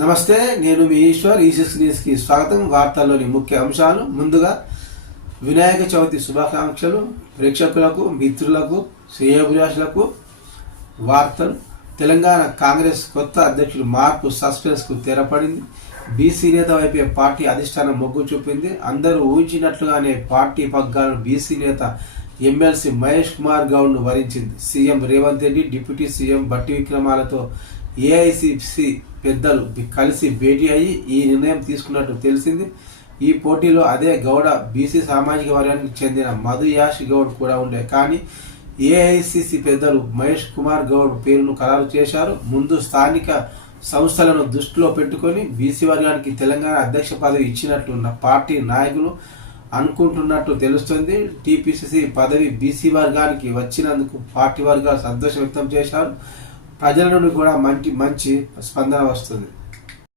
నమస్తే, నేను మీ ఈశ్వర్. ఈ6 న్యూస్కి స్వాగతం. వార్తల్లోని ముఖ్య అంశాలు. ముందుగా వినాయక చవితి శుభాకాంక్షలు ప్రేక్షకులకు, మిత్రులకు, శ్రేయోభిలాషులకు. వార్తలు. తెలంగాణ కాంగ్రెస్ కొత్త అధ్యక్షుడు మార్పు సస్పెన్స్కు తెరపడింది. బీసీ నేత వైపే పార్టీ అధిష్టానం మొగ్గు చూపింది. అందరూ ఊహించినట్లుగానే పార్టీ పగ్గాలను బీసీ నేత ఎమ్మెల్సీ మహేష్ కుమార్ గౌడ్ను వరించింది. CM Revanth Reddy, deputy CM Bhatti విక్రమాలతో ఏఐసిసి పెద్దలు కలిసి భేటీ అయ్యి ఈ నిర్ణయం తీసుకున్నట్టు తెలిసింది. ఈ పోటీలో అదే గౌడ బీసీ సామాజిక వర్గానికి చెందిన మధు యాష్ గౌడ్ కూడా ఉండే. కానీ ఏఐసిసి పెద్దలు మహేష్ కుమార్ గౌడ్ పేరును ఖరారు చేశారు. ముందు స్థానిక సంస్థలను దృష్టిలో పెట్టుకొని బీసీ వర్గానికి తెలంగాణ అధ్యక్ష పదవి ఇచ్చినట్లున్న పార్టీ నాయకులు అనుకుంటున్నట్టు తెలుస్తుంది. టీపీసీసీ పదవి బీసీ వర్గానికి వచ్చినందుకు పార్టీ వర్గాలు సంతోషం వ్యక్తం చేశారు. ప్రజల నుండి కూడా మంచి స్పందన వస్తుంది.